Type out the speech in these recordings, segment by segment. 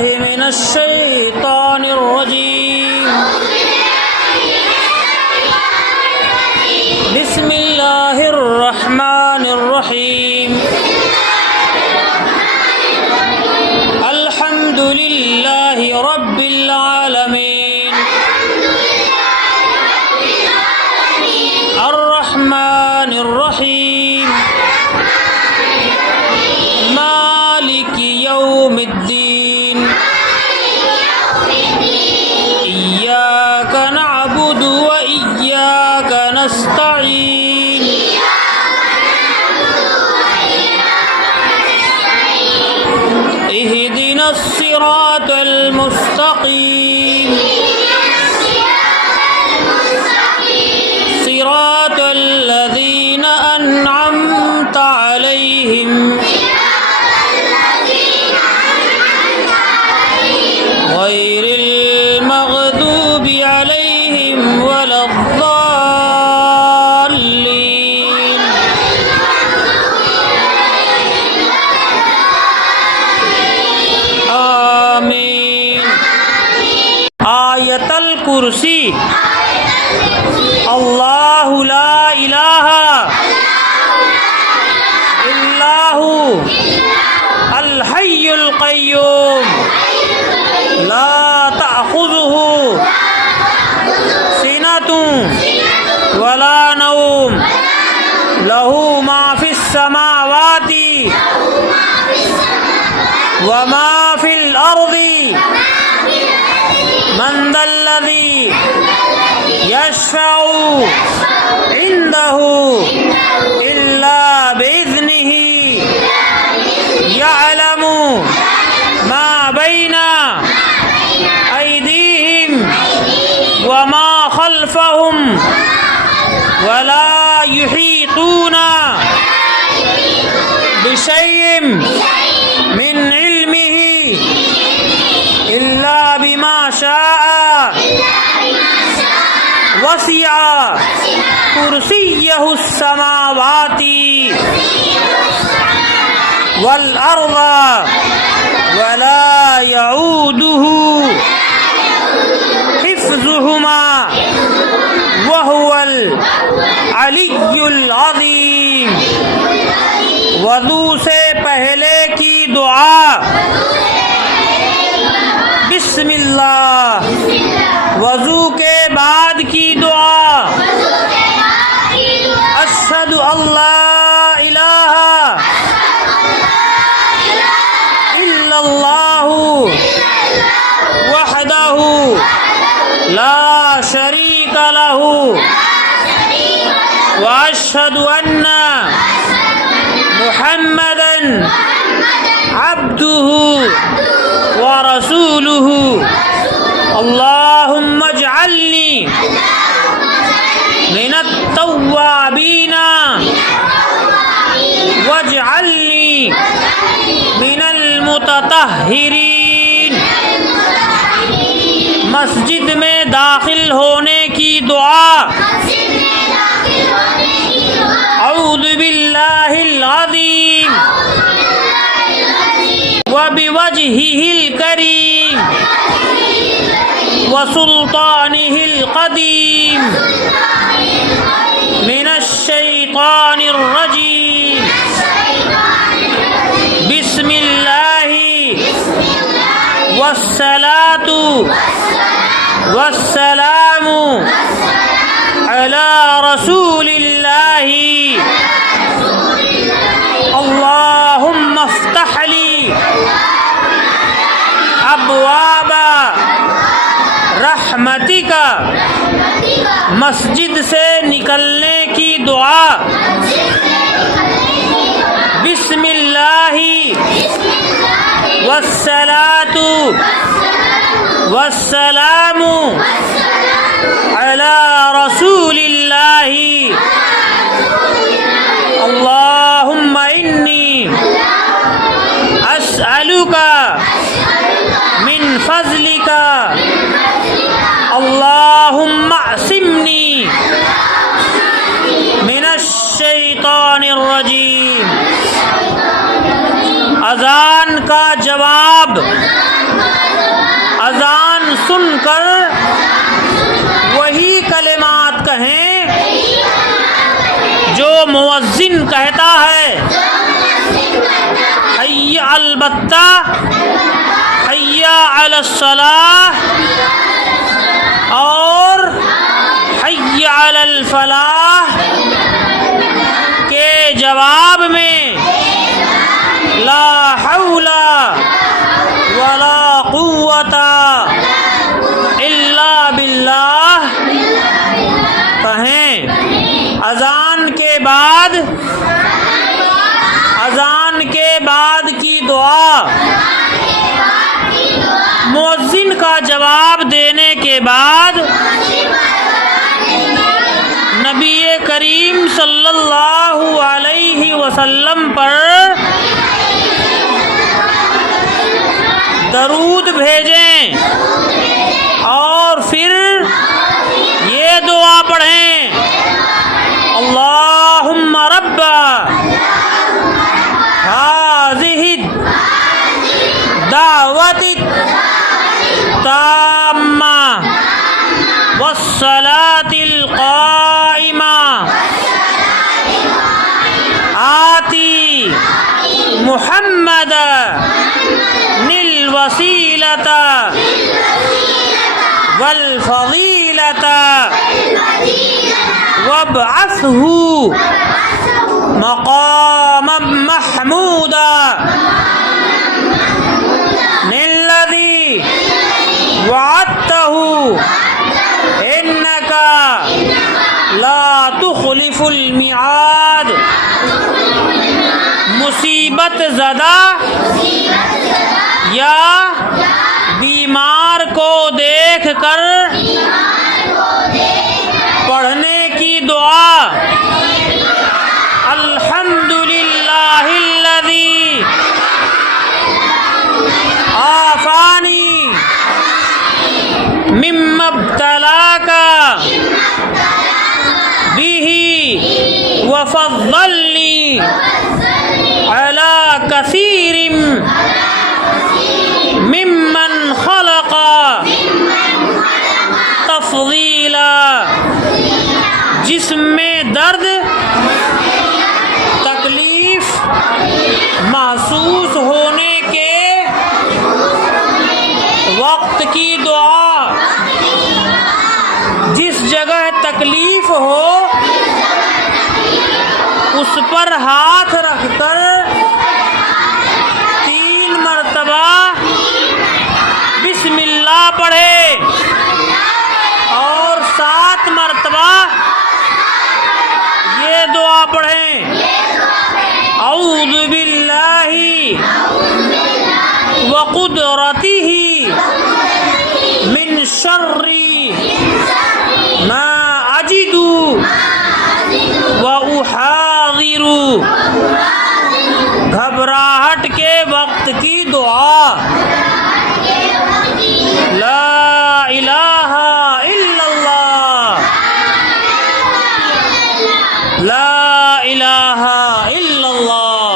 बिल्लाहि मिनश शैतानिर रजीम। बिस्मिल्लाहिर रहमानिर रहीम। अल्हम्दुलिल्लाहि रब्बिल आलमीन। अर्रहमानिर रहीम। मालिकि यौमिद्दीन। इय्याका नअबुदु व इय्याका नस्तईन। इहदिनस सिरातल मुस्तकीम। सिरातल लज़ीना अन्अमता अलैहिम गैरिल मग़दूबि अलैहिम वलद्दाल्लीन। आमीन। आयतल कुर्सी। अल्लाहु ला इलाहा इल्लाहु अल हय्युल क़य्यूम ला तअख़ुज़ुहु सिनतुन वला नौम लहू मा फ़िस समावाति व मा फ़िल अर्ज़ि मन दल्लज़ी यशफ़उ इंदहु इल्ला बिइज़्निही यअलमु मा बैना अयदीहिम व मा खल्फ़हुम वला युहीतूना बिशैइन मिन इल्मिही इल्ला बिमा शाअ वसिअ कुर्सिय्युहुस समावाति वल अर्ज़ वला यऊदुहु हिफ्ज़ुहुमा वहुवल अलिय्युल अज़ीम। वज़ू से पहले की दुआ। बिस्मिल्लाह। वज़ू के बाद की दुआ। अशहदु अल्ला इलाहा इल्लल्लाहु वहदहु ला शरीका लहु व अशहदु अन्ना मुहम्मदन अब्दुहु व रसूलुहु। अल्लाहुम्मा इजअल्नी मिनत तव्वाबीना वजअल्नी मिनल मुततहिरीन। मस्जिद में दाखिल होने की दुआ। औज़ु बिल्लाहिल अज़ीम व बिवजहिल करीम व सुल्तानिहिल क़दीम मिनश शैतानिर रजीम। बिस्मिल्लाहि वस्सलातु वस्सलामु अला रसूलिल्लाहि। अल्लाहुम्मा इफ्तह ली अब्वाबा रहमतिका। मस्जिद से निकलने की दुआ। बिस्मिल्लाहि वस्सलातु वस्सलामु अला रसूलिल्लाहि। अल्लाहुम्मा इन्नी अस्अलुका मिन फज़लिका। अल्लाहुम्मा असिमनी मिनश शैतानिर रजीम। अज़ान का जवाब। अजान सुनकर वही कलिमात कहें जो मुअज्जिन कहता है। हय्या अलबत्ता, हय्या अलस्सलाह और हय्या अलल फलाह के जवाब में ला हौला वला कुव्वता इल्ला बिल्लाह कहें। अजान के बाद की दुआ, मुअज्जिन का जवाब देने के बाद नबी करीम सल्लल्लाहु अलैहि वसल्लम पर दरूद भेजें और फिर ये दुआ पढ़ें, अल्लाहुम्मा रब्बा हाज़िहि दावति ताम्मा वस्सलातिल क़ाइमा आती मुहम्मद निल वसीलता वल फज़ीलता वब्असहु मक़ामम महमूदा निल्लज़ी वअदतहु इन्नका ला तुख़लिफ़ुल मिआद। मुसीबत ज़दा या बीमार को देखकर पढ़ने की दुआ, अल्हम्दुलिल्लाहिल्लज़ी आफ़ानी मिम्मा इब्तलाका बिही व फ़ज़्ज़लनी अला कसीरिम मिम्मन खलक़ा तफ़ज़ीला। जिसमें दर्द तकलीफ महसूस होने के वक्त की दुआ, जिस जगह तकलीफ हो उस पर हाथ रखकर 3 मरतबा बिस्मिल्लाह पढ़े और 7 मरतबा ये दुआ पढ़ें, औज़ु बिल्लाहि व कुदरतिही मिन शर्रि मा अजिदु व उहाज़िरु। घबराहट के वक्त की दुआ, ला इलाहा इल्लल्लाह, ला इलाहा इल्लल्लाह।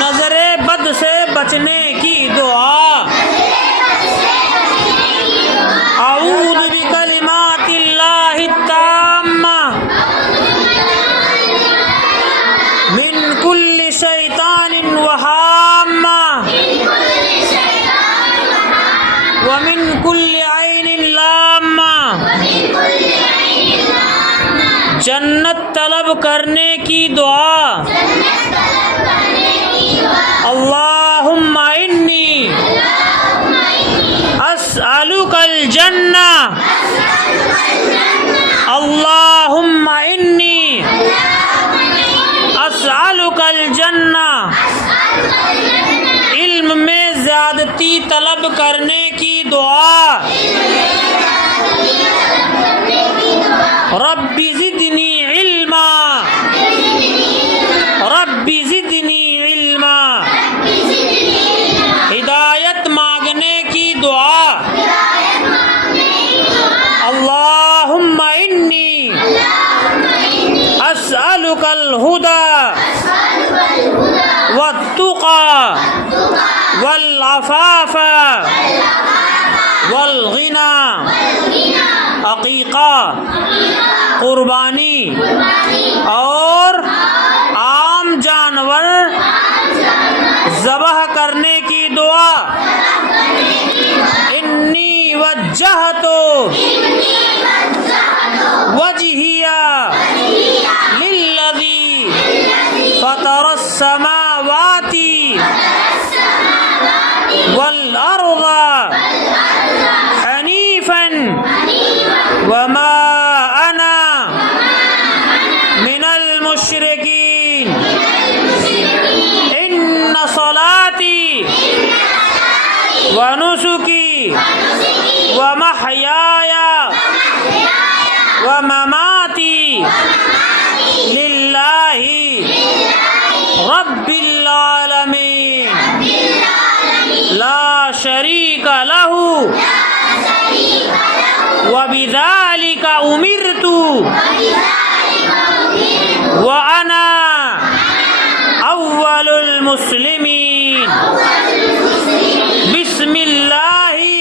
नजरे बद से बचने की दुआ, अऊज़ु बिकलिमातिल्लाहि ताम्मा मिन कुल्ली शैतानिन व हाम्मा व मिन कुल्ली ऐनिन लाम्मा। जन्नत तलब करने की दुआ, अल्लाहुम्मा इन्नी अस्अलुकल जन्ना, अल्लाहुम्मा इन्नी अस्अलुकल जन्ना। इल्म में ज़्यादती तलब करने की दुआ, रब्बी ज़िदनी इल्मा, रब्बी ज़िदनी इल्मा। हिदायत मांगने की दुआ, अल्लाहुम्मा इन्नी अस्अलुकल हुदा वत्तुक़ा वल अफ़ाफ़ वल गिना, अक़ीक़ा कुर्बानी और आम जानवर ज़बह करने की दुआ। इन्नी वज्जहतु वजहिया लिल्लज़ी फ़तरस समावाति वल अर्ज़ हनीफ़न वमा अना मिनल मुश्रिकीन। इन्न सलाती व नुसुकी व महयाया व ममाती लिल्लाहि रब्बिल आलमीन ला शरीक लहू व बिज़ालिका उमिरतु व अना अव्वलुल मुस्लिमीन। बिस्मिल्लाहि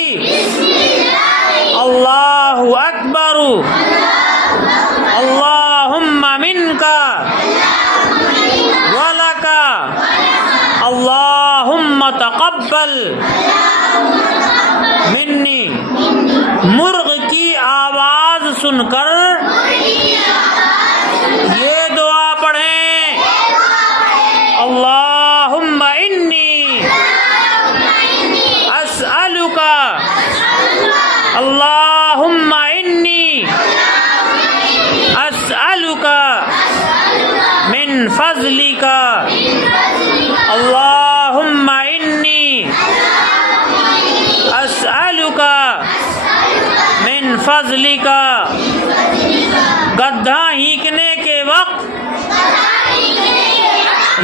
अल्लाहु अकबर अल्लाहुम्मा मिनका वलका अल्लाहुम्मा तक़ब्बल मिन्नी। मुर्ग की आवाज सुनकर ये दुआ पढ़ें। अल्लाहुम्मा इन्नी अस्अलुका अल्लाहुम्मा इन्नी अस्अलुका मिन फज़लिका अल्लाहुम्मा इन्नी अस्अलुका मिन फज़लिका। गड्ढा हींकने के वक्त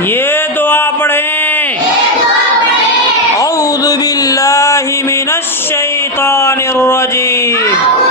ये दुआ पढ़ें। औज़ु बिल्लाहि मिनश शैतानिर रजीम।